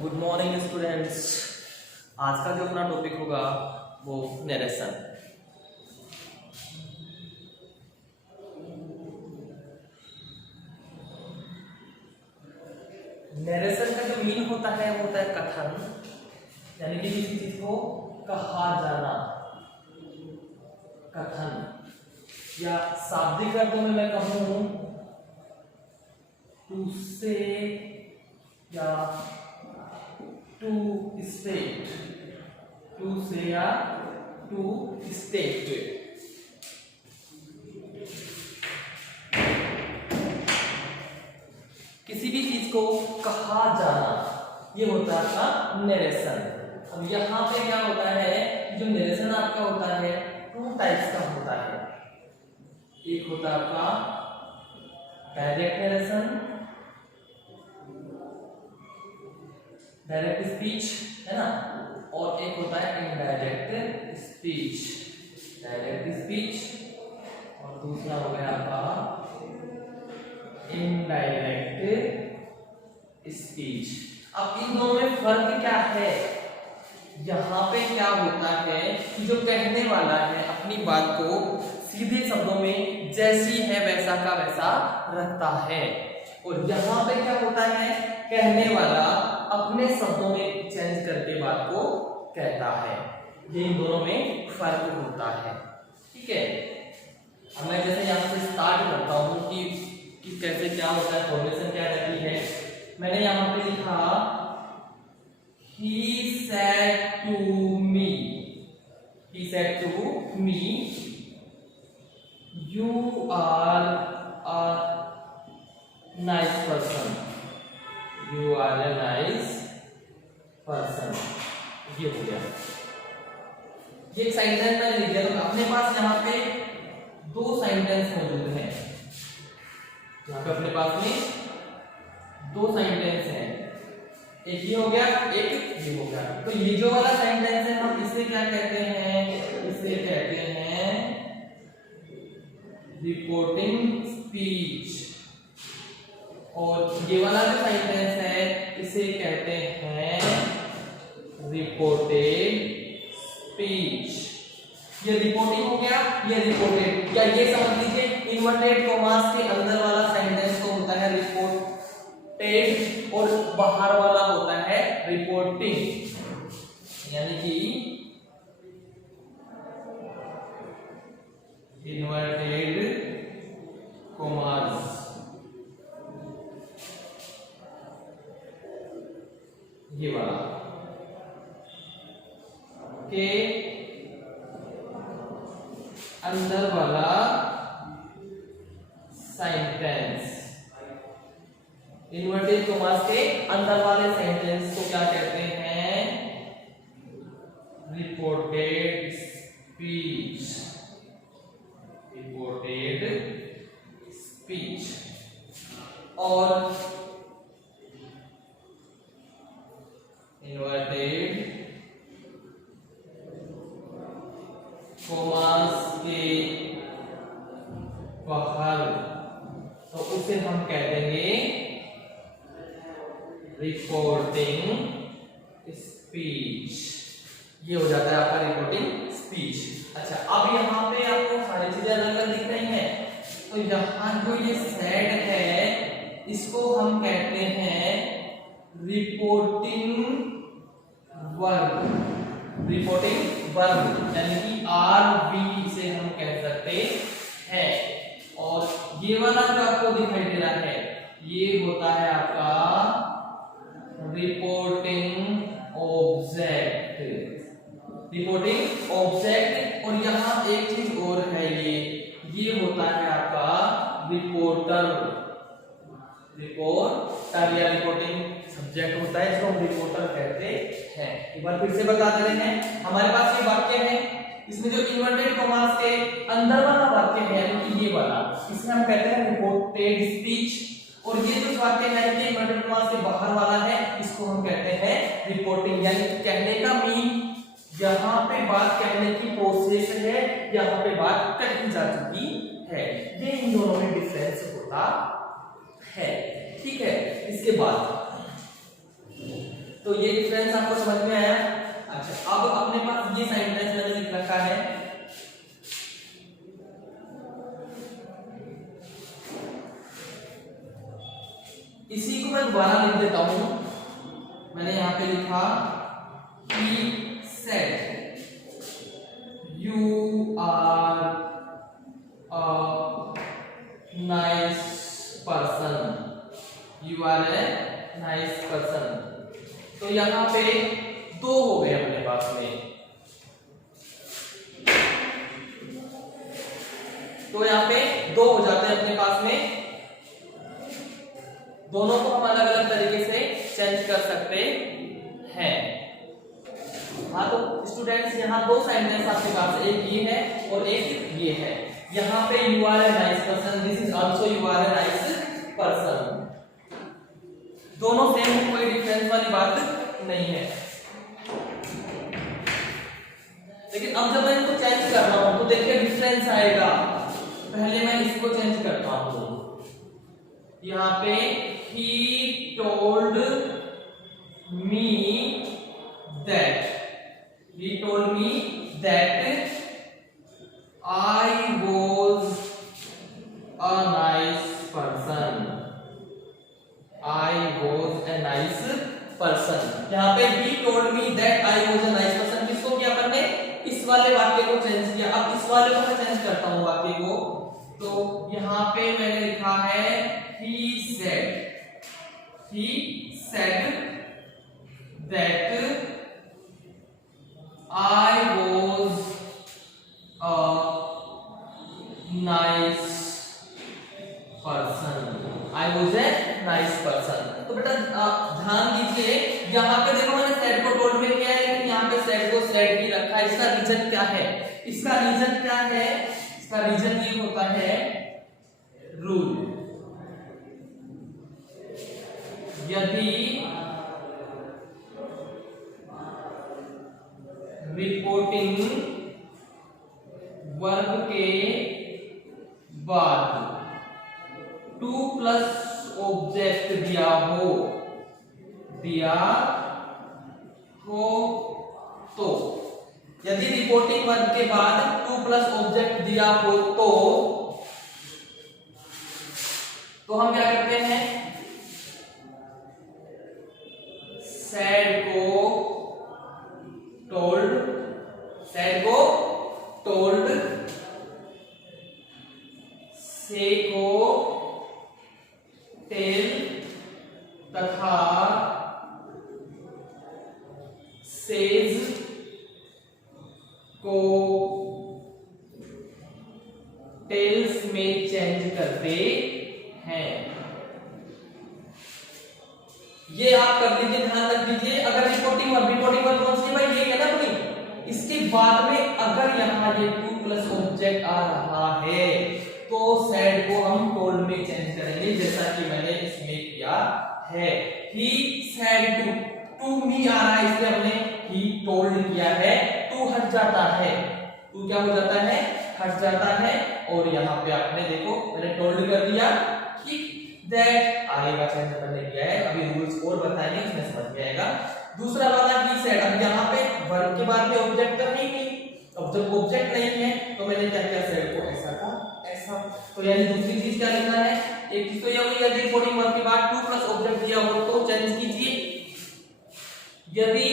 Good morning students. आज का जो अपना टॉपिक होगा वो नरेशन। नरेशन का जो मीन होता है वो होता है कथन, यानी कि किसी चीज को कहा जाना, कथन। या शाब्दिक अर्थों में मैं कहूं टू से या टू स्टेट, टू से या टू स्टेट। किसी भी चीज को कहा जाना, ये होता है आपका नरेशन। अब यहाँ पे क्या होता है, जो नरेशन आपका होता है टू टाइप्स का होता है। एक होता है आपका डायरेक्ट नरेशन, डायरेक्ट स्पीच है ना, और एक होता है इनडायरेक्ट स्पीच, डायरेक्ट स्पीच, और दूसरा हो गया आपका इनडायरेक्ट स्पीच। अब इन दोनों में फर्क क्या है? यहाँ पे क्या होता है कि जो कहने वाला है अपनी बात को सीधे शब्दों में जैसी है वैसा का वैसा रखता है, और यहाँ पे क्या होता है, कहने वाला अपने शब्दों में चेंज करके बात को कहता है। ये इन दोनों में फर्क होता है, ठीक है। अब मैं जैसे यहाँ से स्टार्ट करता हूँ कि कैसे क्या होता है, फॉर्मेशन क्या रहती है। मैंने यहाँ पे लिखा he said to me, he said to me, you are a nice person, you are a nice person। ये हो गया, ये एक सेंटेंस मैंने लिख दिया। तो अपने पास यहाँ पे दो सेंटेंस मौजूद हैं, यहाँ पे अपने पास में दो सेंटेंस हैं, एक ये हो गया, एक ये हो गया। तो ये जो वाला सेंटेंस है हम इसे क्या कहते हैं, इसे कहते हैं रिपोर्टिंग स्पीच, और ये वाला जो सेंटेंस है इसे कहते हैं रिपोर्टेड स्पीच। ये रिपोर्टिंग हो गया, ये रिपोर्टेड। या ये समझ लीजिए इन्वर्टेड कॉमास के अंदर वाला सेंटेंस तो होता है रिपोर्टेड, और बाहर वाला होता है रिपोर्टिंग, यानी कि इन्वर्टेड कॉमास ये वाला के अंदर वाला सेंटेंस, इन्वर्टेड कॉमास के अंदर वाले सेंटेंस को क्या कहते हैं, रिपोर्टेड स्पीच, रिपोर्टेड स्पीच। और इन्वर्टेड कॉमास के बाहर तो उसे हम कह देंगे रिपोर्टिंग स्पीच। ये हो जाता है आपका रिपोर्टिंग स्पीच। अच्छा, अब यहाँ पे आपको सारी चीजें अलग अलग दिख रही हैं। तो यहाँ जो ये सेड है इसको हम कहते हैं रिपोर्टिंग वर्ब, रिपोर्टिंग वर्ब, यानी कि आरवी इसे हम कह सकते हैं। और ये वाला जो आपको दिखाई दे रहा है ये होता है आपका रिपोर्टिंग ऑब्जेक्ट, रिपोर्टिंग ऑब्जेक्ट। और यहाँ एक चीज और है, ये होता है आपका रिपोर्टर, रिपोर्टर या रिपोर्टिंग सब्जेक्ट होता है, इसको हम रिपोर्टर कहते हैं। एक बार फिर से बता दे रहे हैं, हमारे पास ये वाक्य है, इसमें जो इन्वर्टेड कॉमास के अंदर वाला वाक्य है यानी कि ये वाला, इसे हम कहते हैं रिपोर्टेड स्पीच। और ये जो वाक्य है कि इन्वर्टेड कॉमास के बाहर वाला है इसको हम कहते हैं रिपोर्टिंग, यानी कहने का मीन यहाँ पे बात कहने की प्रोसेस है, यहाँ पे बात कही जा चुकी है। ये इन दोनों में डिफरेंस होता है, ठीक है। इसके बाद तो तो ये डिफरेंस आपको समझ में आया। अच्छा, अब अपने पास ये सेंटेंस मैंने लिख रखा है, इसी को मैं दोबारा लिख देता हूं। मैंने यहां पे लिखा he said you are a nice person, you are a nice person। तो यहां पे दो हो गए अपने पास में, तो यहां पे दो हो जाते हैं अपने पास में। दोनों को हम अलग अलग तरीके से चेंज कर सकते हैं। हाँ, तो स्टूडेंट्स यहाँ दो सेंटेंस आपके पास, एक ये है और एक ये है। यहाँ पे you are a nice person, this is also you are a nice person. दोनों सेम है, कोई डिफरेंस वाली बात नहीं है। लेकिन अब जब मैं इनको चेंज कर रहा हूं तो देखिए डिफरेंस आएगा। पहले मैं इसको चेंज करता हूं, यहाँ पे he told me that, he told me that I was a nice person, I was a nice person। यहाँ पे he told me that I was a nice person, किसको किया अपन ने? इस वाले वाक्य को चेंज किया। अब इस वाले को मैं चेंज करता हूँ वाक्य को, तो यहाँ पे मैंने लिखा है he said that I was a nice person, I was a nice person। तो बेटा ध्यान दीजिए, यहाँ पे देखो मैंने सेड को टोल्ड में किया है, लेकिन यहाँ पे सेड को सेड ही रखा है। इसका रीजन क्या है? इसका रीजन क्या है? इसका रीजन ये होता है रूल। यदि रिपोर्टिंग वर्ब के बाद 2 प्लस ऑब्जेक्ट दिया हो तो, यदि रिपोर्टिंग वर्ब के बाद 2 प्लस ऑब्जेक्ट दिया हो तो हम क्या करते हैं? said को told, say को tell तथा says को tells में चेंज करते हैं। ये आप कर लीजिए, ध्यान रख दीजिए। अगर रिपोर्टिंग वर्ब कौन सी भाई? ये है ना अपनी। इसके बाद में अगर यहाँ ये 2 प्लस ऑब्जेक्ट आ रहा है तो सेड को हम टोल्ड में चेंज करेंगे, जैसा कि मैंने इसमें किया है। ही सेड टू मी आ रहा है, इसलिए हमने ही टोल्ड किया है। टू हट जाता है, टू क्या हो जाता है? हट जाता है। और यहाँ पे आपने देखो मैंने टोल्ड कर दिया, ठीक। दैट आगे का चेंज करने किया है, अभी रूल्स और बताएंगे, इसमें समझ में आएगा। दूसरा वाला ही सेड, अब यहाँ पे वर्ब के बाद में ऑब्जेक्ट तो नहीं, अब जब ऑब्जेक्ट नहीं है तो मैंने क्या किया? सेड को ऐसा का ऐसा। तो यानी दूसरी चीज क्या लिखना है? एक चीज तो ये हुई, यदि रिपोर्टिंग वर्ब के बाद 2 प्लस ऑब्जेक्ट दिया हो तो चेंज कीजिए। यदि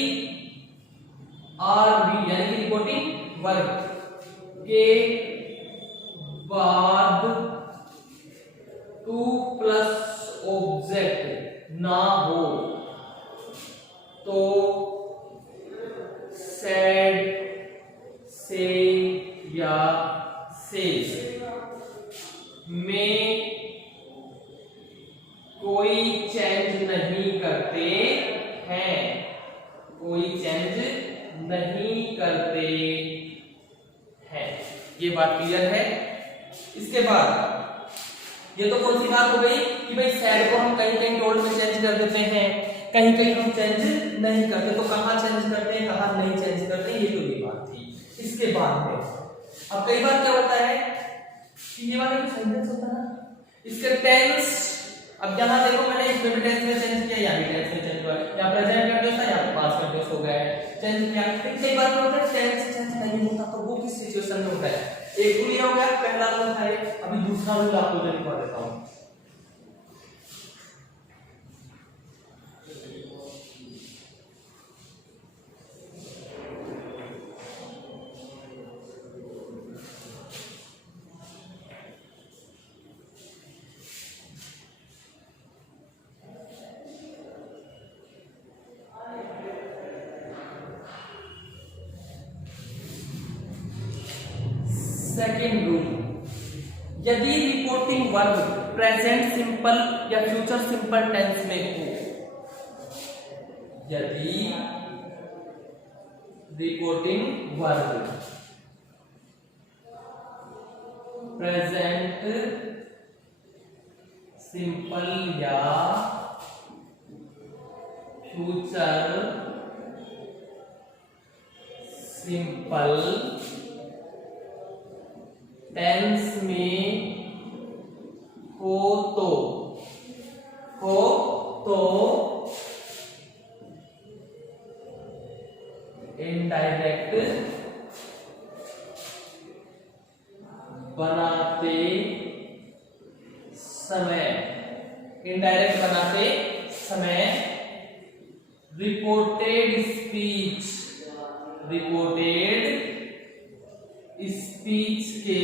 आर बी यानी कि रिपोर्टिंग वर्ब के बाद 2 प्लस ऑब्जेक्ट ना हो तो सेड, से या सेज में कोई चेंज नहीं करते हैं, कोई चेंज नहीं करते हैं। ये बात क्लियर है? इसके बाद ये तो कौन सी बात हो गई कि भाई सेड को हम कहीं कहीं टोल्ड में चेंज कर देते हैं, कहीं कहीं हम चेंज नहीं करते। तो कहां चेंज करते हैं, कहां नहीं चेंज करते, ये तो ये बात थी। इसके बाद में अब कई बार क्या होता है कि ये वाला जो सेंटेंस होता है ना, इसके टेंस, अब यहां देखो मैंने इसमें भी टेंस में चेंज किया, यहां भी टेंस में चेंज हुआ, यहां प्रेजेंट कंटीन्यूअस था, चेंज किया। लेकिन कई बार क्या होता है टेंस चेंज नहीं होता, तो वो किस सिचुएशन में होता है? एक रूल हो गया, पहला रूल था ये, अभी दूसरा रूल आपको जो लिखवा देता हूं। सेकेंड रूल, यदि रिपोर्टिंग वर्ब प्रेजेंट सिंपल या फ्यूचर सिंपल टेंस में हो, यदि रिपोर्टिंग वर्ब प्रेजेंट सिंपल या फ्यूचर सिंपल टेंस में हो तो इनडायरेक्ट बनाते समय रिपोर्टेड स्पीच के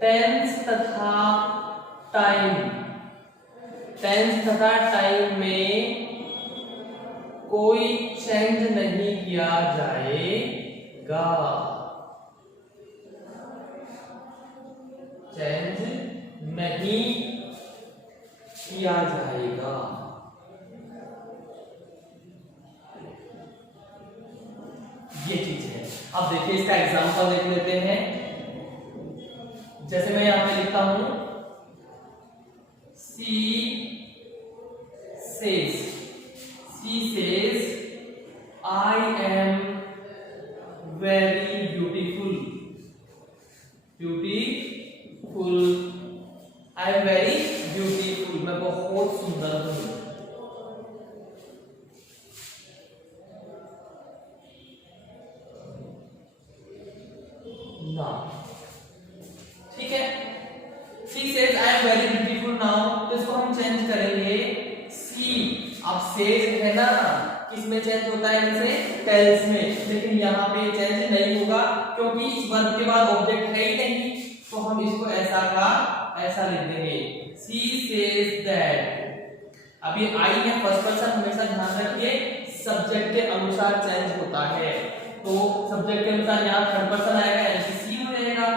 टेंस तथा टाइम में कोई चेंज नहीं किया जाएगा। चेंज नहीं किया जाएगा। ये चीज है। अब देखिए इसका एग्जांपल देख लेते हैं। जैसे मैं यहां पे लिखता हूं she says I am very beautiful, I am very beautiful, मैं बहुत सुंदर हूं। ठीक है, she says I am very beautiful now, तो इसको हम चेंज करेंगे सी। अब सेज है ना, किसमें चेंज होता है? इनसे टेल्स में, लेकिन यहाँ पे चेंज नहीं होगा क्योंकि इस वर्ब के बाद ऑब्जेक्ट है ही नहीं, तो हम इसको ऐसा का ऐसा लिख देंगे सी सेज दैट। अभी आई है फर्स्ट पर्सन, हमेशा ध्यान रखिए सब्जेक्ट के अनुसार चेंज होता है, तो सब्जेक्ट के अनुसार यहाँ थर्ड पर्सन आएगा यानी सी हो जाएगा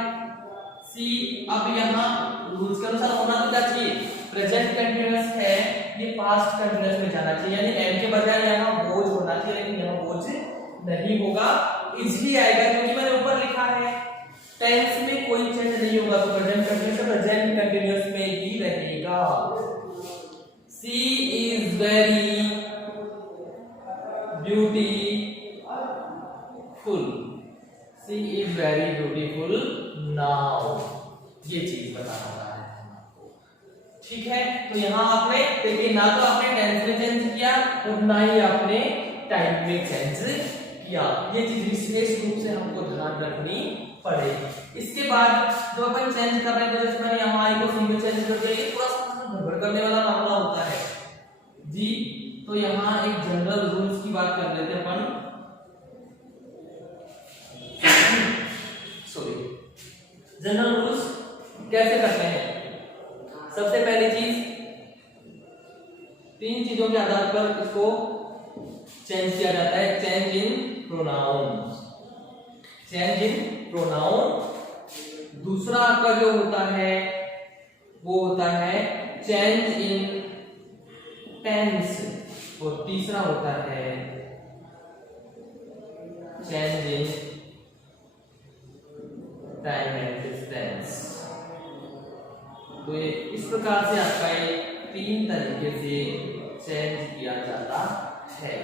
सी। अब यहाँ रूल्स के अनुसार होना तो क्या चाहिए? प्रेजेंट कंटीन्यूअस है, ये पास्ट कंटीन्यूअस में जाना चाहिए, यानी एम के बजाय यहाँ बोझ होना चाहिए, लेकिन यहाँ बोझ नहीं होगा, इजली आएगा क्योंकि मैंने ऊपर लिखा है टेंस में कोई चेंज नहीं होगा, तो प्रेजेंट कंटीन्यूअस में ही रहेगा। She is very beautiful, she is very beautiful now, ये चीज बताना है। ठीक है, तो यहाँ आपने देखिए ना तो आपने टेंस में चेंज किया और ना ही आपने टाइम में चेंज किया, ये चीज विशेष रूप से हमको ध्यान रखनी पड़ेगी। इसके बाद जो अपन चेंज कर रहे हैं, जैसे मैंने यहाँ आई को सी में चेंज कर दिया, ये थोड़ा सा गड़बड़ करने वाला मामला होता है जी। तो यहाँ एक जनरल रूल्स की बात कर लेते हैं अपन। सॉरी, जनरल रूल्स कैसे करते हैं? सबसे पहली चीज, तीन चीजों के आधार पर इसको चेंज किया जाता है। चेंज इन प्रोनाउन, दूसरा आपका जो होता है वो होता है चेंज इन टेंस, और तीसरा होता है change in time and distance. तो ये इस प्रकार से आपका ये तीन तरीके से चेंज किया जाता है।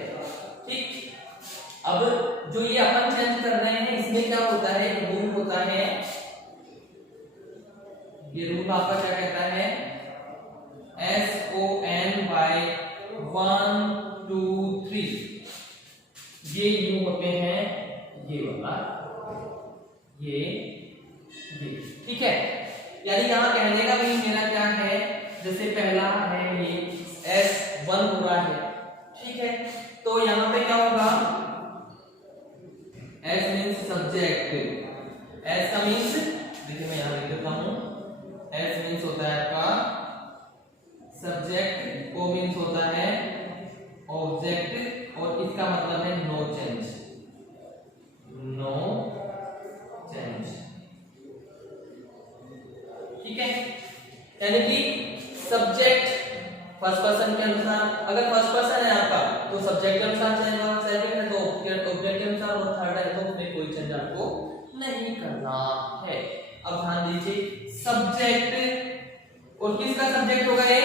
ठीक, अब जो ये अपन चेंज कर रहे हैं इसमें क्या होता है? रूल होता है, ये रूल आपका क्या कहता है? SONY 1 2 3 ये यू होते हैं, ये वाला ये ठीक है। यानी यहां कहने का भाई मेरा क्या है, जैसे पहला है ये S1 हो रहा है, ठीक है। तो यहां पे क्या होगा, S मींस सब्जेक्ट, S का मींस देखिए मैं यहां लिख देता हूं, S मींस होता है आपका सब्जेक्ट, O मींस होता है ऑब्जेक्ट, और इसका मतलब है नो चेंज, नो चेंज, ठीक है। यानी कि सब्जेक्ट फर्स्ट पर्सन के अनुसार, अगर फर्स्ट पर्सन है आपका तो सब्जेक्ट के अनुसार चलेगा, सेकंड है तो ऑब्जेक्ट के अनुसार, और थर्ड है तो उसमें कोई चेंज आपको नहीं करना है। अब ध्यान दीजिए, सब्जेक्ट और किसका सब्जेक्ट होगा ये,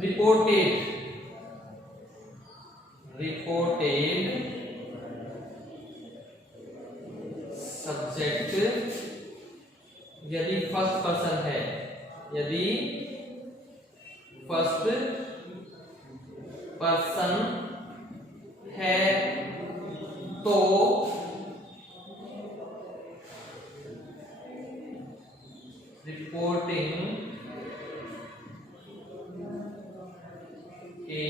रिपोर्टेड सब्जेक्ट यदि फर्स्ट पर्सन है, यदि फर्स्ट पर्सन है तो रिपोर्टिंग के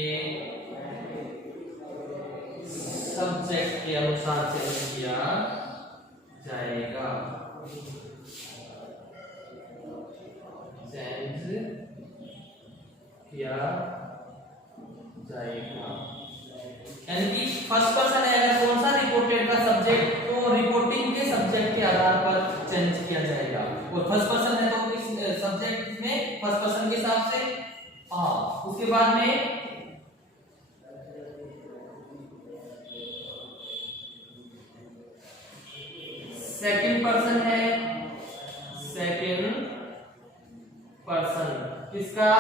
सब्जेक्ट के अनुसार चेंज किया जाएगा, चेंज किया जाएगा। यानी कि फर्स्ट पर्सन है अगर कौन सा, रिपोर्टेड का सब्जेक्ट, तो रिपोर्टिंग के सब्जेक्ट के आधार पर चेंज किया जाएगा। और फर्स्ट पर्सन है तो किस सब्जेक्ट में, फर्स्ट पर्सन के हिसाब से, हाँ। उसके बाद में सेकंड पर्सन है, सेकंड पर्सन किसका,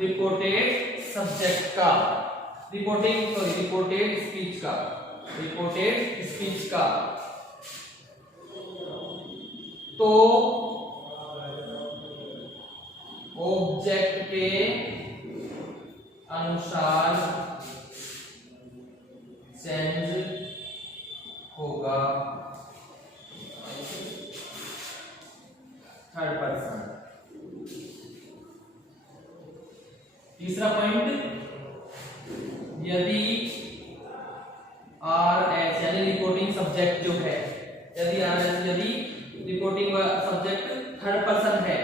रिपोर्टेड सब्जेक्ट का, रिपोर्टेड स्पीच का, तो ऑब्जेक्ट के अनुसार चेंज होगा थर्ड पर्सन। तीसरा पॉइंट, यदि RS यानी रिपोर्टिंग सब्जेक्ट जो है, यदि RS यदि रिपोर्टिंग सब्जेक्ट थर्ड पर्सन है,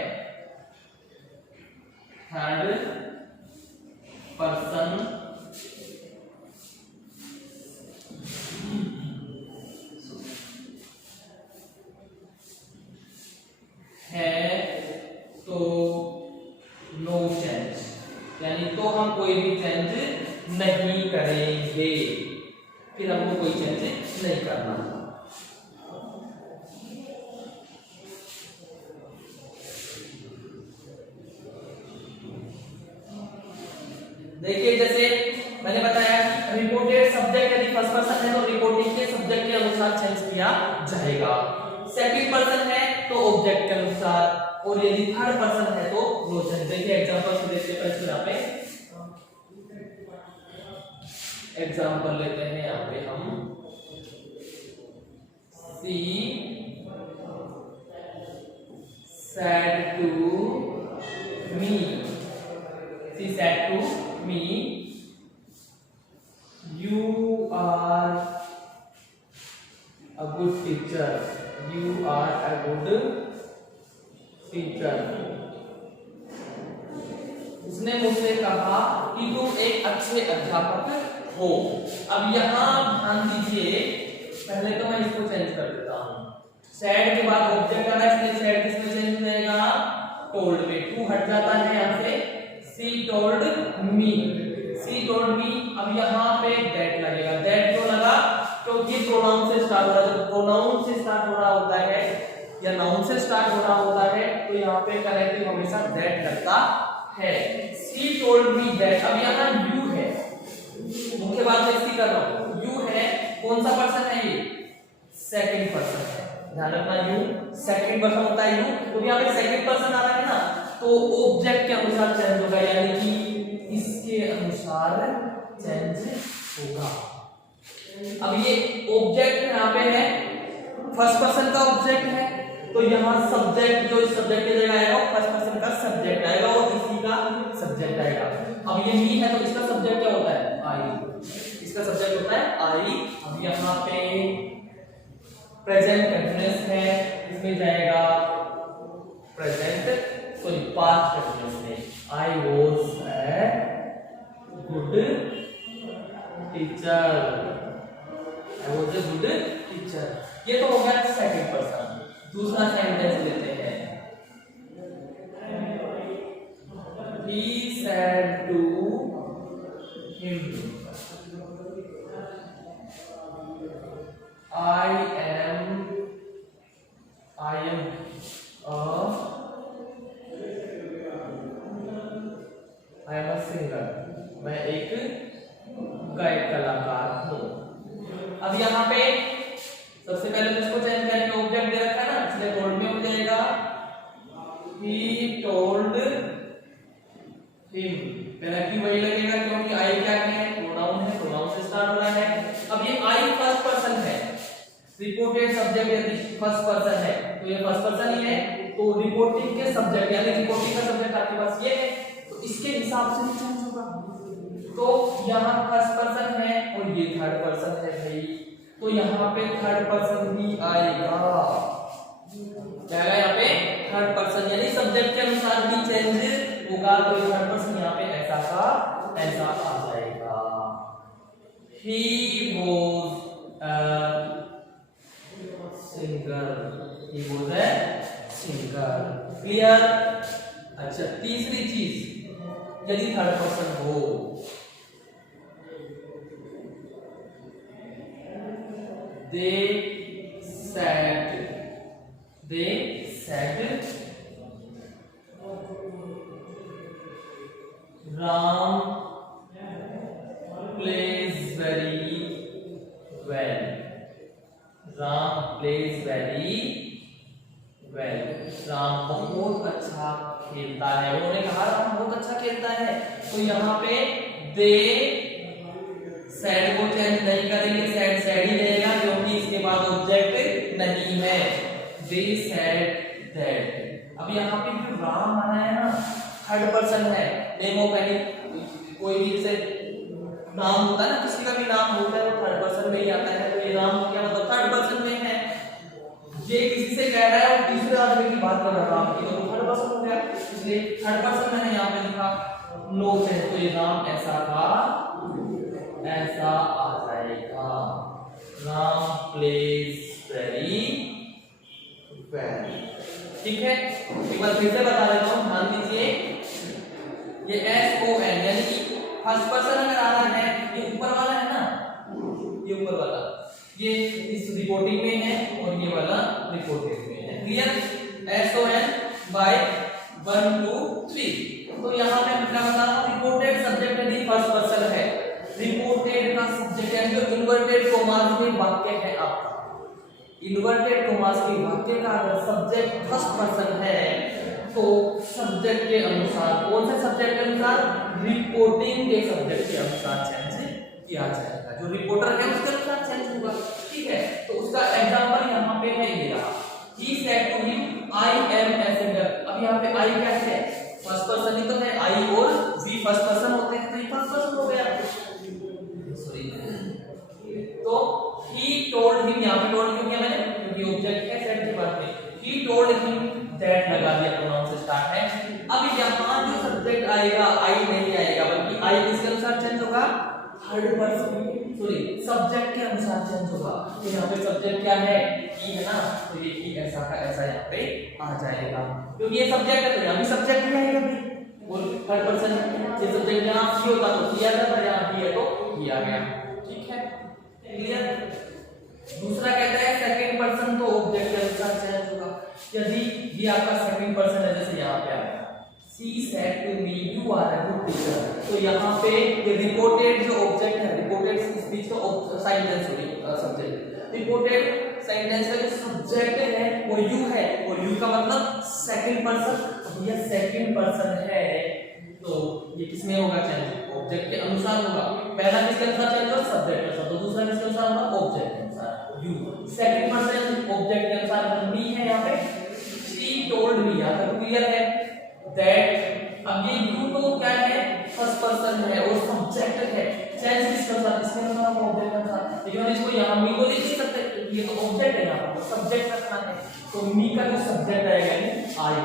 थर्ड पर्सन है तो नो चेंज, यानी तो हम कोई भी चेंज नहीं करेंगे, फिर हमको कोई चेंज नहीं करना। देखिए जैसे मैंने बताया, रिपोर्टेड सब्जेक्ट यदि फर्स्ट पर्सन है तो रिपोर्टिंग के सब्जेक्ट के अनुसार चेंज किया जाएगा, सेकंड पर्सन है तो ऑब्जेक्ट के अनुसार, और यदि थर्ड पर्सन है तो नो चेंज। देखिए एग्जांपल से देखते हैं, यहाँ पे एग्जांपल लेते हैं, यहाँ पे हम सी said to me, she said to me, you are a good teacher, you are a good teacher। उसने मुझसे कहा कि तुम एक अच्छे अध्यापक हो। अब यहाँ ध्यान दीजिए, पहले तो मैं इसको चेंज कर देता हूँ, सैड के बाद ऑब्जेक्ट आ रहा है, इसलिए सैड किसमें चेंज हो जाएगा, टोल्ड में, टू हट जाता है यहाँ से, सी टोल्ड मी, अब यहाँ पे दैट लगेगा, दैट क्यों लगा, क्योंकि प्रोनाउन से स्टार्ट हो रहा है, जब प्रोनाउन से स्टार्ट हो रहा होता है या नाउन से स्टार्ट हो रहा होता है तो यहाँ पे करेक्टिव हमेशा दैट लगता है। सी टोल्ड मी दैट, अब यहाँ यू है, मुख्य बात मैं इसकी कर रहा हूँ, यू है, कौन सा पर्सन है ये, सेकंड पर्सन है, ध्यान रखना यू सेकंड पर्सन होता है यू, तो यहाँ पे सेकंड पर्सन आ रहा है ना, तो ऑब्जेक्ट के अनुसार चेंज होगा, यानी कि इसके अनुसार चेंज होगा। अब ये ऑब्जेक्ट यहाँ पे है, फर्स्ट पर्सन का ऑब्जेक्ट है, तो यहाँ सब्जेक्ट जो इस सब्जेक्ट की जगह आएगा फर्स्ट पर्सन का सब्जेक्ट आएगा और इसी का सब्जेक्ट आएगा। अब ये मी है तो इसका सब्जेक्ट क्या होता है आई, इसका सब्जेक्ट होता है आई। अब यहाँ पे प्रेजेंट कंटिन्यूअस है, इसमें जाएगा प्रेजेंट सॉरी पास्ट कंटिन्यूअस में I was a good teacher, I was a good teacher. ये तो हो गया सेकंड पर्सन। दूसरा सेंटेंस लेते हैं, he said to him I am a singer, मैं एक गायक कलाकार हूँ। अब यहाँ पे सबसे पहले तो इसको चेंज करके ऑब्जेक्ट दे रखा है ना, इसलिए टोल्ड में हो जाएगा he told him। पहले की वही लगेगा क्योंकि आई क्या है प्रोनाउन है, प्रोनाउन से स्टार्ट हो रहा है। अब ये आई फर्स्ट पर्सन है, रिपोर्टेड सब्जेक्ट यदि फर्स्ट पर्सन है तो ये फर्स्ट पर्सन ही है, तो रिपोर्टिंग के सब्जेक्ट यानी रिपोर्टिंग का सब्जेक्ट आपके पास ये है, तो इसके हिसाब से भी चेंज होगा। तो यहाँ फर्स्ट पर्सन है और ये थर्ड पर्सन है भाई, तो यहाँ पे थर्ड पर्सन भी आएगा, क्या आएगा यहाँ पे थर्ड पर्सन, यानी सब्जेक्ट के अनुसार भी चेंज होगा, तो थर्ड पर्सन यहाँ पे ऐसा का ऐसा आ जाएगा। He was a singer, he was a singer, clear. अच्छा तीसरी चीज, यदि थर्ड पर्सन हो they said Ram plays very well, Ram plays very well, Ram बहुत अच्छा खेलता है। उन्होंने कहा राम बहुत अच्छा खेलता है, तो यहाँ पे दे सैड को चेंज नहीं करेंगे, सैड सैड ही रहेगा क्योंकि इसके बाद ऑब्जेक्ट नहीं है। दे सैड दैट। अब यहाँ पे जो राम आना है ना थर्ड पर्सन है, नेम ऑफ एनी, कोई भी जैसे नाम होता है ना, किसी का भी नाम होता है वो थर्ड पर्सन में ही आता है, तो ये नाम क्या मतलब थर्ड पर्सन में है। ये किसी से कह रहा है और तीसरे आदमी की बात कर रहा है, तो थर्ड पर्सन हो गया, इसलिए थर्ड पर्सन मैंने यहाँ पे लिखा नो चेंज, तो ये नाम ऐसा का ऐसा आ जाएगा, राम प्लेज वेरी वेल। ठीक है, एक बार फिर से बता देता हूँ, ध्यान दीजिए, ये SON यानी कि फर्स्ट पर्सन अगर आ रहा है, ये ऊपर वाला है ना, ये ऊपर वाला ये इस रिपोर्टिंग में है और ये वाला रिपोर्टेड में है, क्लियर। SON bye 1 2 3। तो यहाँ पे मैं क्या बता रहा हूँ, रिपोर्टेड सब्जेक्ट यदि फर्स्ट पर्सन है, रिपोर्टेड का सब्जेक्ट यानी जो इन्वर्टेड कॉमास में वाक्य है आपका, इन्वर्टेड कॉमास के वाक्य का अगर सब्जेक्ट फर्स्ट पर्सन है तो सब्जेक्ट के अनुसार, कौन से सब्जेक्ट के अनुसार, रिपोर्टिंग के सब्जेक्ट के अनुसार चेंज किया जाएगा, जो रिपोर्टर है उसके अनुसार चेंज होगा। ठीक है, तो उसका एग्जांपल यहाँ पे है ये रहा, he said to him I am a singer। अब यहाँ पे I क्या है, फर्स्ट पर्सन ही तो है, I और V फर्स्ट पर्सन होते हैं, तो ये फर्स्ट पर्सन हो गया, सॉरी। तो he told him, यहाँ पे told क्यों किया मैंने, क्योंकि ऑब्जेक्ट है सेट की बात में, he told him that लगा दिया, प्रोनाउन से स्टार्ट है। अब यहाँ जो सब्जेक्ट आएगा I नहीं आएगा, बल्कि I किसके अनुसार चेंज होगा, थर्ड पर्सन सॉरी सब्जेक्ट के अनुसार चेंज होगा। तो यहाँ पे सब्जेक्ट क्या है, ई है ना, तो ये ई ऐसा का ऐसा यहाँ पे आ जाएगा, क्योंकि ये सब्जेक्ट है तो यहाँ भी सब्जेक्ट ही आएगा भी, और थर्ड पर्सन ये सब्जेक्ट यहाँ सी होता तो सी आ जाता, यहाँ बी है तो बी आ गया। ठीक है, क्लियर। दूसरा कहता है सेकंड पर्सन तो ऑब्जेक्ट के अनुसार चेंज होगा, यदि ये आपका सेकंड पर्सन है, जैसे यहाँ पे आया She said to me you are a good teacher, तो यहाँ पे ये रिपोर्टेड जो ऑब्जेक्ट है, रिपोर्टेड स्पीच का silence sorry subject, reported sentence का जो सब्जेक्ट है वो यू है और यू का मतलब सेकंड पर्सन, ये सेकंड पर्सन है तो ये किसमें होगा चेंज, ऑब्जेक्ट के अनुसार होगा। पहला किसके अनुसार चेंज होगा, सब्जेक्ट के अनुसार, तो दूसरा किसके अनुसार होगा, ऑब्जेक्ट के अनुसार। यू सेकंड पर्सन ऑब्जेक्ट के अनुसार, मतलब मी है यहाँ पे, शी टोल्ड मी, यहाँ तक क्लियर है दैट। अब ये यू तो क्या है, फर्स्ट पर्सन है और सब्जेक्ट है, चेंज किसके अनुसार, इसके अनुसार, ऑब्जेक्ट के अनुसार। लेकिन हम इसको यहाँ मी को लिख नहीं सकते, ये तो ऑब्जेक्ट है, यहाँ पर सब्जेक्ट रखना है, तो मी का जो सब्जेक्ट आएगा आई,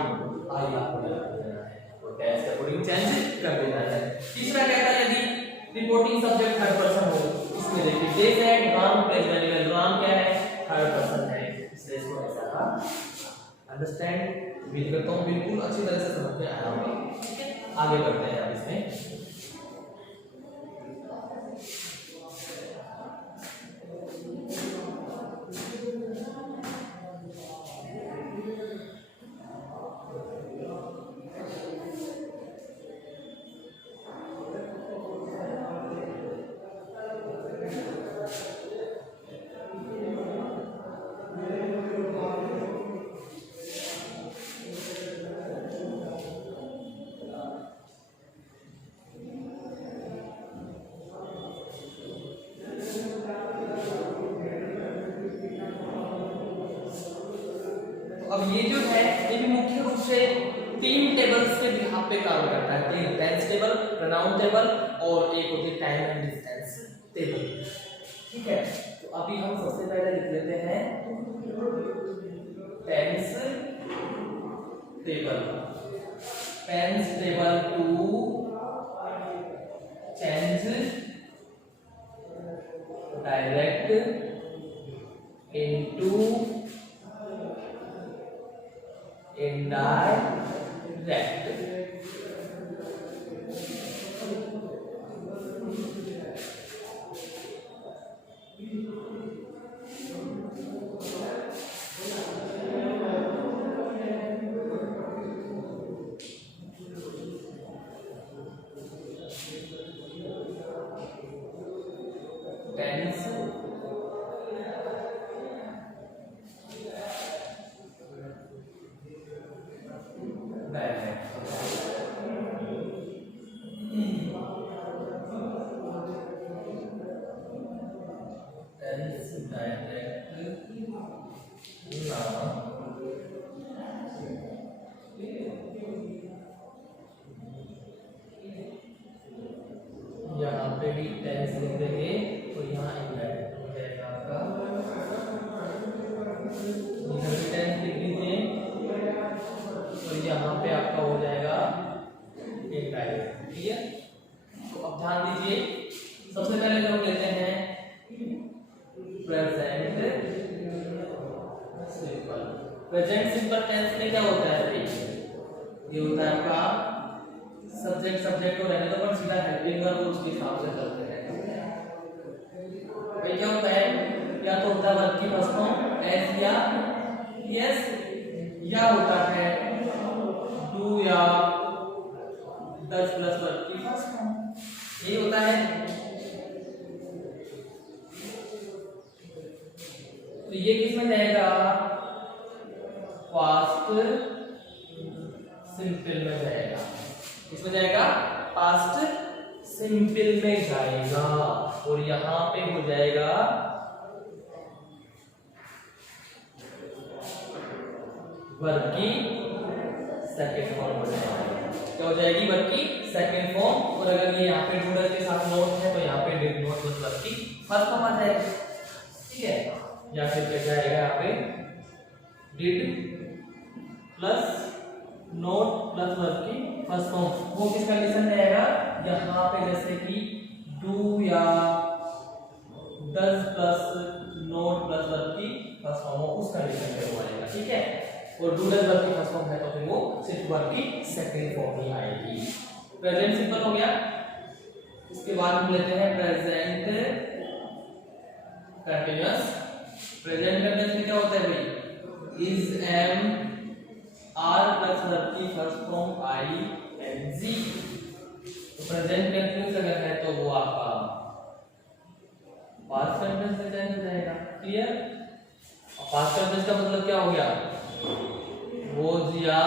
आई आपको देना है और टेंस के अकॉर्डिंग चेंज कर देना है। तीसरा कहता है यदि रिपोर्टिंग सब्जेक्ट थर्ड पर्सन हो, इसमें देखिए they said Ram present, Ram क्या है, थर्ड पर्सन है, इसलिए इसको ऐसा का अंडरस्टैंड। उम्मीद करता हूँ बिल्कुल अच्छी तरह से समझ में आया होगा। ठीक है, आगे बढ़ते हैं अब इसमें। अब ये जो है ये भी मुख्य रूप से तीन टेबल्स के बिहाफ पे काम करता है, तीन, टेंस टेबल, प्रोनाउन टेबल और एक होती है टाइम एंड डिस्टेंस टेबल। ठीक है, तो अभी हम सबसे पहले लिख लेते हैं tense table. Tense table to change direct into indirect। Tense यहाँ पे भी टेंस लिख देंगे तो यहाँ इनडायरेक्ट हो जाएगा आपका, इधर भी टेंस लिख लीजिए और यहाँ पे आपका हो जाएगा इनडायरेक्ट। क्लियर? तो अब ध्यान दीजिए, सबसे पहले हम लेते हैं present simple. Present simple tense में क्या होता है भाई, ये होता है आपका सब्जेक्ट, सब्जेक्ट को रहने दो पर सीधा हेल्पिंग वर्ब उसके हिसाब से चलते हैं। भाई क्या होता है, या तो होता है वर्ब की फर्स्ट फॉर्म एस या यस, या होता है डू या डज प्लस वर्ब की फर्स्ट फॉर्म, ये होता है। तो ये किसमें जाएगा, पास्ट सिंपल में जाएगा, इसमें जाएगा पास्ट सिंपल में जाएगा और यहां पे हो जाएगा वर्ब की सेकंड फॉर्म हो जाएगा। क्या हो जाएगी, वर्ब की सेकंड फॉर्म। और अगर ये यहाँ पे डूडल के साथ नोट है तो यहाँ पे डिड नोट प्लस वर्ब की फर्स्ट फॉर्म आ जाएगी। ठीक है, या फिर क्या जाएगा यहाँ पे did plus note plus verb की फर्स्ट फॉर्म। वो किस कंडीशन में आएगा, यहाँ पे जैसे कि डू या does plus note plus verb की फर्स्ट फॉर्म हो, उस कंडीशन पे वो आएगा। ठीक है, और डू डज वर्ब की फर्स्ट फॉर्म है तो फिर वो सिर्फ वर्ब की सेकंड फॉर्म ही आएगी। प्रेजेंट सिंपल हो गया। इसके बाद हम लेते हैं प्रेजेंट कंटीन्यूअस। प्रेजेंट कंटीन्यूअस में क्या होता है भाई, is am are plus verb की first form I N G. तो प्रेजेंट कंटीन्यूअस अगर है तो वो आपका पास्ट कंटीन्यूअस में चेंज हो जाएगा। क्लियर? पास्ट कंटिन्यूस का मतलब क्या हो गया, वॉज या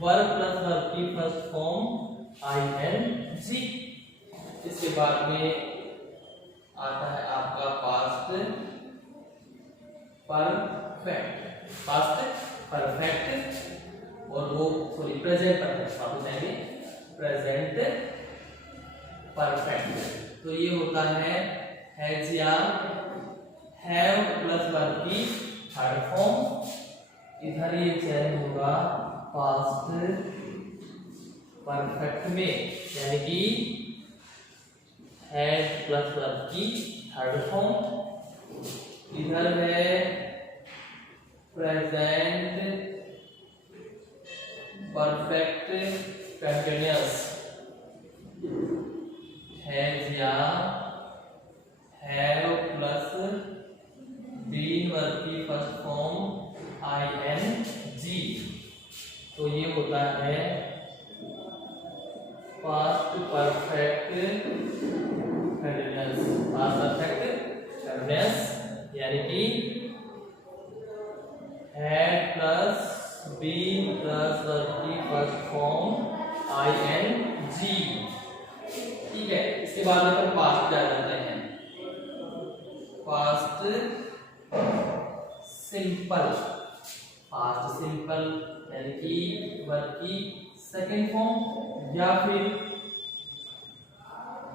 वर्ब प्लस वर्ब की फर्स्ट फॉर्म आईएनजी। इसके बाद में आता है आपका पास्ट परफेक्ट, पास्ट परफेक्ट और वो सॉरी प्रेजेंट परफेक्ट, वापस आएंगे प्रेजेंट परफेक्ट। तो ये होता है हैज या हैव प्लस वर्ब की थर्ड फॉर्म। इधर ये चेंज होगा पास्ट परफेक्ट में, यानी कि हैड प्लस वर्ब की थर्ड फॉर्म। इधर है प्रेजेंट परफेक्ट कंटिन्यूअस, हैज या हैव प्लस बीन वर्ब की फर्स्ट फॉर्म आईएनजी। तो ये होता है past perfect continuous, past perfect continuous यानी कि had plus been plus verb की फर्स्ट फॉर्म आईएनजी। ठीक है, इसके बाद में अपन पास्ट जा जाते हैं, पास्ट सिंपल। पास्ट सिंपल यानी कि वर्ब की सेकंड फॉर्म या फिर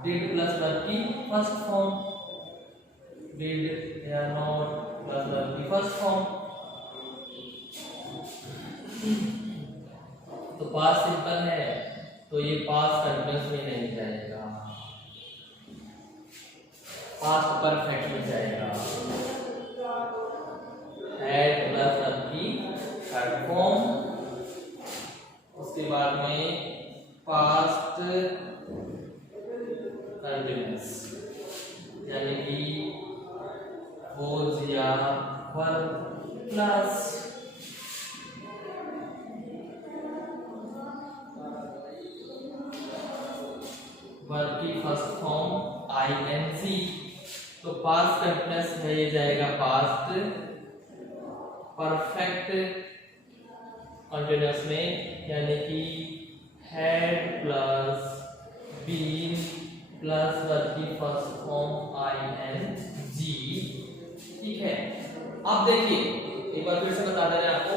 डिड प्लस वर्ब की फर्स्ट फॉर्म, डिड या नॉट प्लस वर्ब की फर्स्ट फॉर्म। तो पास्ट सिंपल है तो ये पास्ट कंटिन्यूअस में नहीं जाएगा, पास्ट परफेक्ट में जाएगा। हैड प्लस वर्ब की थर्ड फॉर्म, उसके बाद में पास्ट कंटिन्यूअस यानी कि वॉज या वर्ब प्लस वर्ब की फर्स्ट फॉर्म आईएनजी। तो पास्ट कंटिन्यूअस है ये जाएगा पास्ट परफेक्ट कंटिन्यूअस में, यानी कि had plus been plus verb की फर्स्ट फॉर्म आईएनजी। ठीक है, अब देखिए एक बार फिर से बता दे रहे हैं आपको,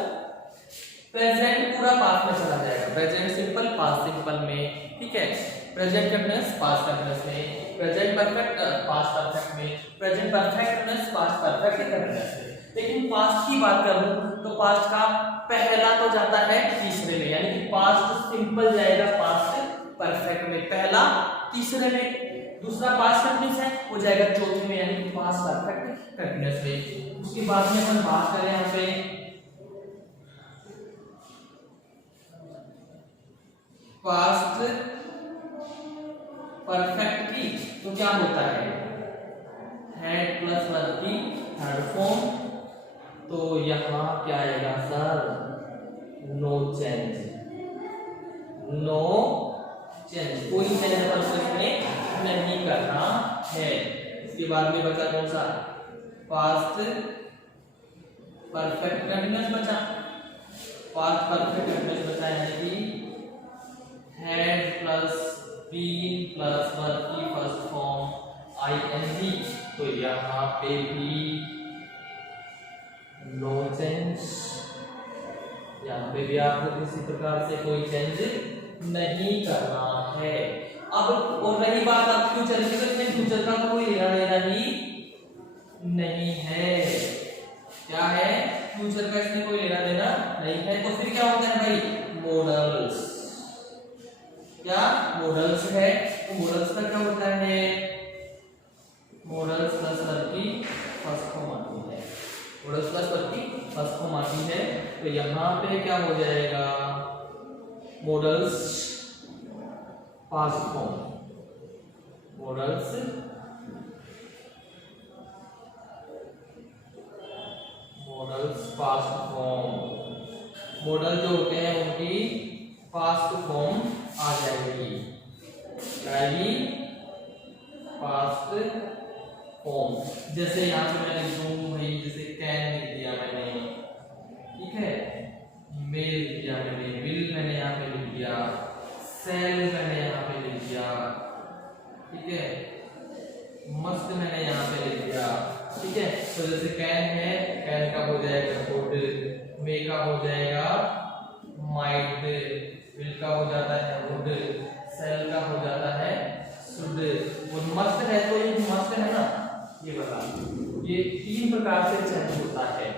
प्रेजेंट पूरा पास्ट में चला जाएगा, प्रेजेंट सिंपल पास्ट सिंपल में। ठीक है, प्रेजेंट कंटिन्यूअस पास्ट कंटिन्यूअस में, प्रेजेंट परफेक्ट पास्ट परफेक्ट में, present perfect continuous past perfect continuous में। लेकिन पास्ट की बात करूं तो पास्ट का पहला तो जाता है तीसरे में, यानी कि पास्ट सिंपल जाएगा पास्ट परफेक्ट में पहला, तीसरे में दूसरा पास्ट कंटिन्यूअस है वो जाएगा चौथे में, यानी कि पास्ट परफेक्ट कंटिन्यूअस में। उसके बाद में हम बात करें यहाँ पे पास्ट परफेक्ट की, तो क्या होता है हैड प्लस वर्ब की थर्ड फॉर्म। तो यहां क्या आएगा sir, no change, no change, कोई चेंज परफेक्ट में नहीं करना है। इसके बाद में बचा कौन सा, पास्ट परफेक्ट कंटिन्यूअस बचा, पास्ट परफेक्ट कंटिन्यूअस बचा यानी कि had plus been plus verb की फर्स्ट फॉर्म आईएनजी। तो यहाँ पे भी नो चेंज, यहाँ पे भी आपको किसी प्रकार से कोई चेंज नहीं करना है। अब और रही बात अब फ्यूचर की, तो इसमें फ्यूचर का कोई लेना देना ही नहीं है। क्या है, फ्यूचर का इसमें कोई लेना देना नहीं है। तो फिर क्या होता है भाई, मॉडल्स, क्या मॉडल्स है। तो मॉडल्स का क्या होता है, मॉडल्स प्लस वर्ब की फर्स्ट फॉर्म आती है, मॉडल्स प्लस वर्ब की फर्स्ट फॉर्म आती है। तो यहाँ पे क्या हो जाएगा, models past form, models past form, model जो होते हैं उनकी पास्ट फॉर्म आ जाएगी, पास्ट फॉर्म। जैसे यहाँ पे मैंने लिखूं भाई, जैसे कैन कैन है, कैन का हो जाएगा कुड, मे का हो जाएगा माइट, विल का हो जाता है वुड, सेल का हो जाता है शुड। और मस्ट है तो ये मस्ट है ना, ये वाला, ये 3 प्रकार से चेंज होता है।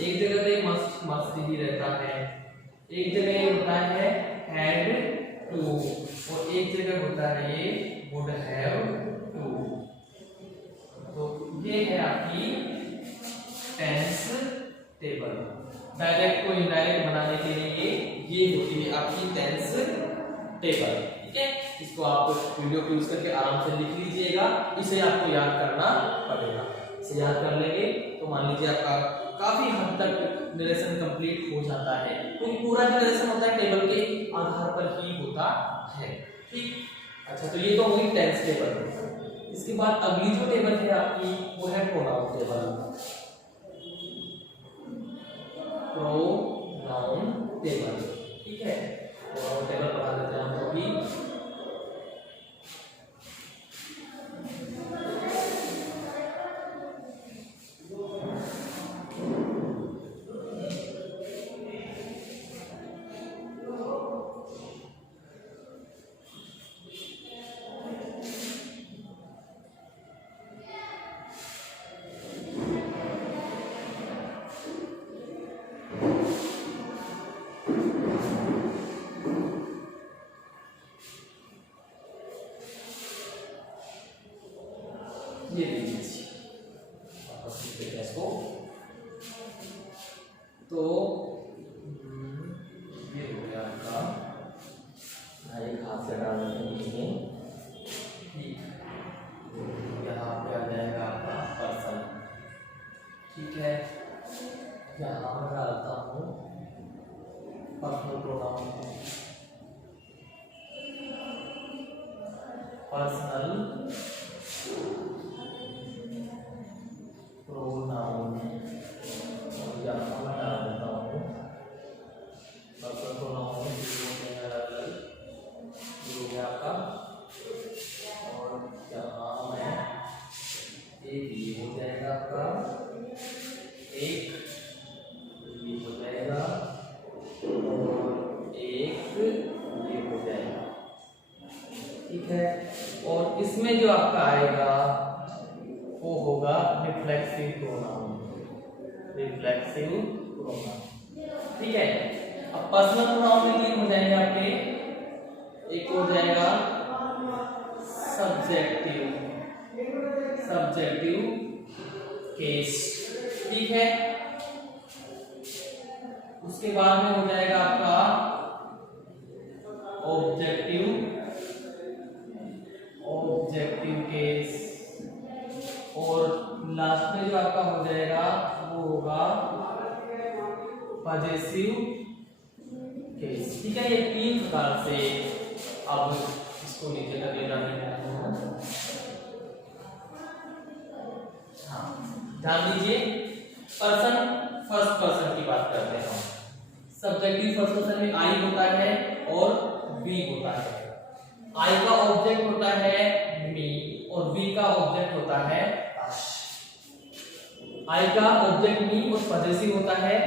एक जगह पे मस्ट मस्ट ही रहता है, एक जगह ये होता है हैड टू, और एक जगह होता है ये वुड हैव टू। तो ये है आपकी टेंस टेबल। डायरेक्ट को इनडायरेक्ट बनाने के लिए ये होती है आपकी टेंस टेबल, ठीक है। इसको आप वीडियो को यूज करके आराम से लिख लीजिएगा, इसे आपको याद करना पड़ेगा। इसे याद कर लेंगे तो मान लीजिए आपका काफी हद तक नरेशन कंप्लीट हो जाता है, क्योंकि पूरा जो नरेशन होता है टेबल के आधार पर ही होता है, ठीक। अच्छा, तो ये तो होगी टेंस टेबल। इसके बाद अगली जो टेबल है आपकी वो है प्रोनाउन टेबल। प्रोनाउन टेबल, ठीक है। प्रोनाउन टेबल बना देते हैं हम लोग भी। ये लीजिए वापस लिखते हैं इसको। तो ये हो गया आपका, एक हाथ से डाल देते हैं, ठीक। यहाँ पे आ जाएगा आपका पर्सन, ठीक है। यहाँ मैं डालता हूँ पर्सनल प्रोनाउन, पर्सनल प्रोनाउन, और यहाँ मैं डाल देता हूँ पर्सनल प्रोनाउन हो गया आपका। और यहाँ मैं एक ये हो जाएगा आपका, एक ये हो जाएगा, और एक ये हो जाएगा, ठीक है। और इसमें जो आपका आएगा वो होगा रिफ्लेक्सिव प्रोनाउन, रिफ्लेक्सिव प्रोनाउन, ठीक है। अब पर्सनल प्रोनाउन में तीन हो जाएंगे आपके, एक हो जाएगा सब्जेक्टिव, सब्जेक्टिव केस, ठीक है। उसके बाद में हो जाएगा आपका ऑब्जेक्टिव, ऑब्जेक्टिव केस, और लास्ट में जो आपका हो जाएगा वो होगा पजेसिव केस, ठीक है। ये 3 प्रकार से अब इसको नीचे तक ले जाने हैं। हाँ, ध्यान दीजिए, पर्सन फर्स्ट पर्सन की बात करते हैं हम। सब्जेक्टिव फर्स्ट पर्सन में आई होता है और वी होता है। आई का ऑब्जेक्ट होता है मी और वी का ऑब्जेक्ट होता है अस। आई का ऑब्जेक्ट मी और पजेसिव होता है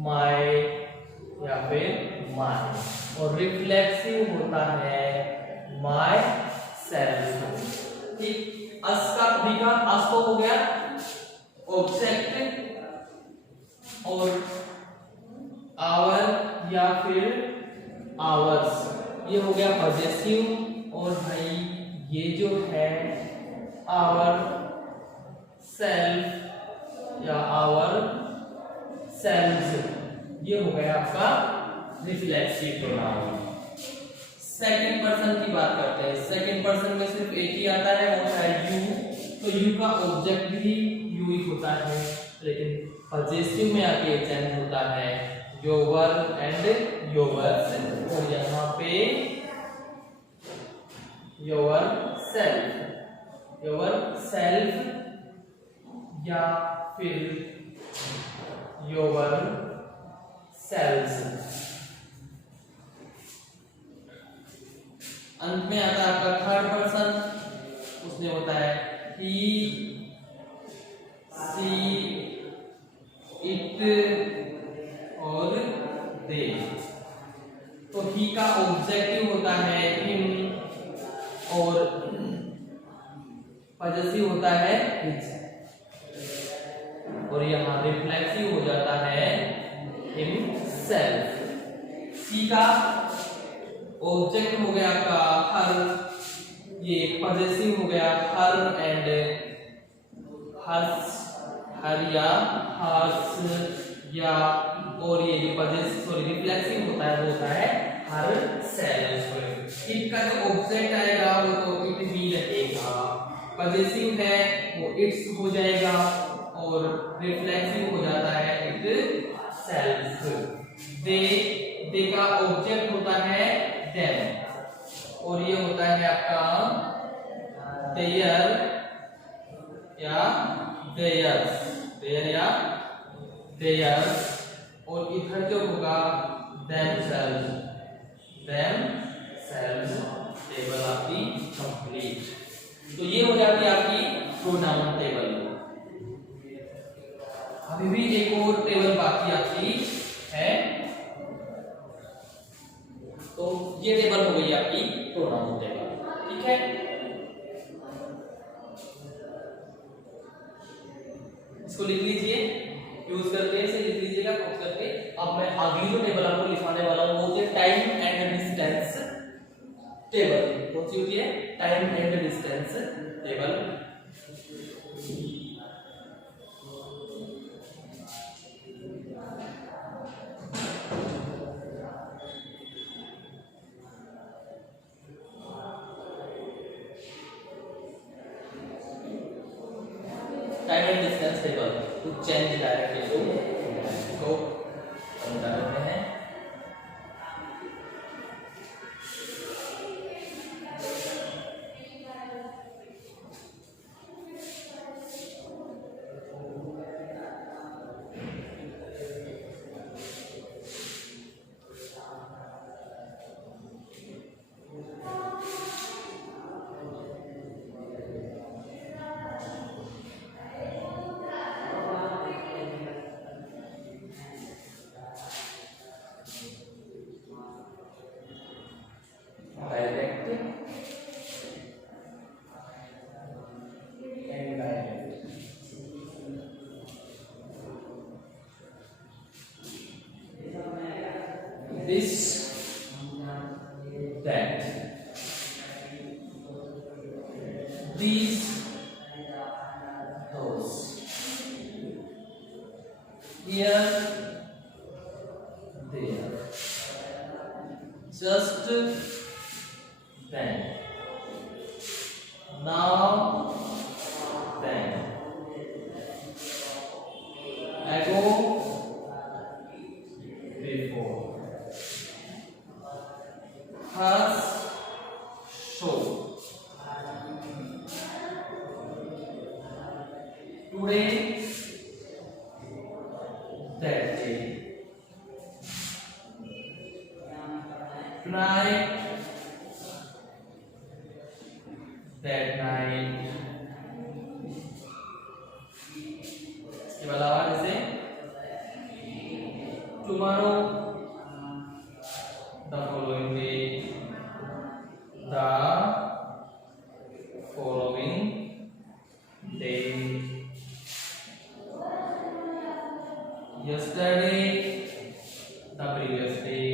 माय या फिर माय, और रिफ्लेक्सिव होता है माय सेल्फ, ठीक। अस का वी का अस तो हो गया ऑब्जेक्ट, और आवर या फिर आवर्स ये हो गया पजेसिव, और भाई ये जो है आवर सेल्फ या आवर सेल्व्स, ये हो गया आपका रिफ्लेक्सिव प्रोनाउन। सेकंड पर्सन की बात करते हैं। सेकंड पर्सन में सिर्फ एक ही आता है, वो है यू। तो यू का ऑब्जेक्ट भी यू ही होता है, लेकिन पजेसिव में आके चेंज होता है योवर एंड योवर्स, और यहाँ पे योवर सेल्फ, योवर सेल्फ या फिर योवर सेल्स। अंत में आता है आपका थर्ड पर्सन, उसमें होता है ही ऑब्जेक्टिव होता है हिम और पॉजेसिव होता है हिज, और यहाँ रिफ्लेक्सिव हो जाता है हिमसेल्फ। सी का ऑब्जेक्ट हो गया आपका हर, ये पॉजेसिव हो गया हर एंड हर्ष, हर या हर्ष या, और ये जो रिफ्लेक्सिव होता है वो होता है हर सेल्फ। इट का जो ऑब्जेक्ट आएगा वो तो इट भी रहेगा, पॉजेसिव है वो इट्स हो जाएगा और रिफ्लेक्सिव हो जाता है इट सेल्फ। दे का ऑब्जेक्ट होता है देम, और ये होता है आपका देयर या देयर्स, देयर या देयर्स, और इधर जो होगा themselves, themselves। टेबल आपकी कंप्लीट। तो ये हो जाती है आपकी प्रोनाउन टेबल। अभी भी एक और टेबल बाकी आपकी है, तो ये टेबल हो गई आपकी प्रोनाउन टेबल, ठीक है। इसको लिख लीजिए, यूज करके इसे लिख लीजिएगा कॉपी करके। अब मैं अगली जो टेबल आपको लिखवाने वाला हूं वो होती है टाइम एंड डिस्टेंस टेबल। कौन सी होती है? Time and distance table. Time and distance table to change directly को समझा रहे हैं। This, that, these, those, here, there, just then, now, then, ago, before, has, show, today, that day, tonight, that night। इसके अलावा जैसे tomorrow, the following day, the following day, yesterday, the previous day,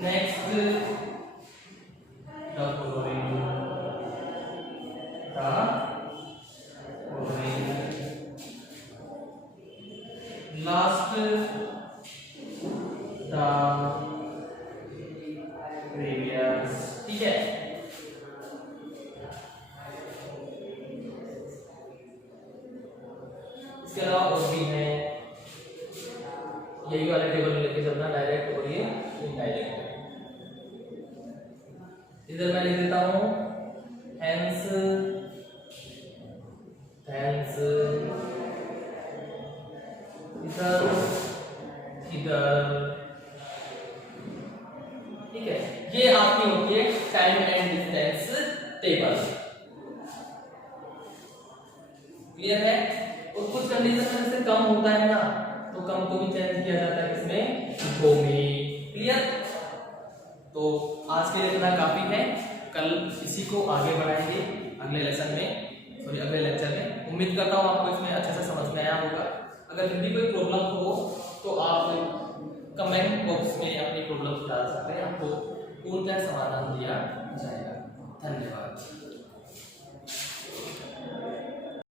next, the following, last, the previous। ठीक है, इसके अलावा और भी है, यही वाले टेबल में लेके चलना डायरेक्ट और ये इनडायरेक्ट। इधर मैं लिख देता हूं hence, thence, इधर, इधर, ठीक है। ये आपकी होती है time and distance table. Clear है? और कुछ कंडीशन में से कम होता है ना, तो कम को भी चेंज किया जाता है इसमें गो में। क्लियर? तो आज के लिए इतना काफी है, कल इसी को आगे बढ़ाएंगे अगले लेसन में, सॉरी अगले लेक्चर में। उम्मीद करता हूँ आपको इसमें अच्छे से समझ में आया होगा। अगर फिर भी कोई प्रॉब्लम हो तो आप कमेंट बॉक्स में अपनी प्रॉब्लम डाल सकते हैं, आपको पूर्णतः समाधान दिया जाएगा। धन्यवाद।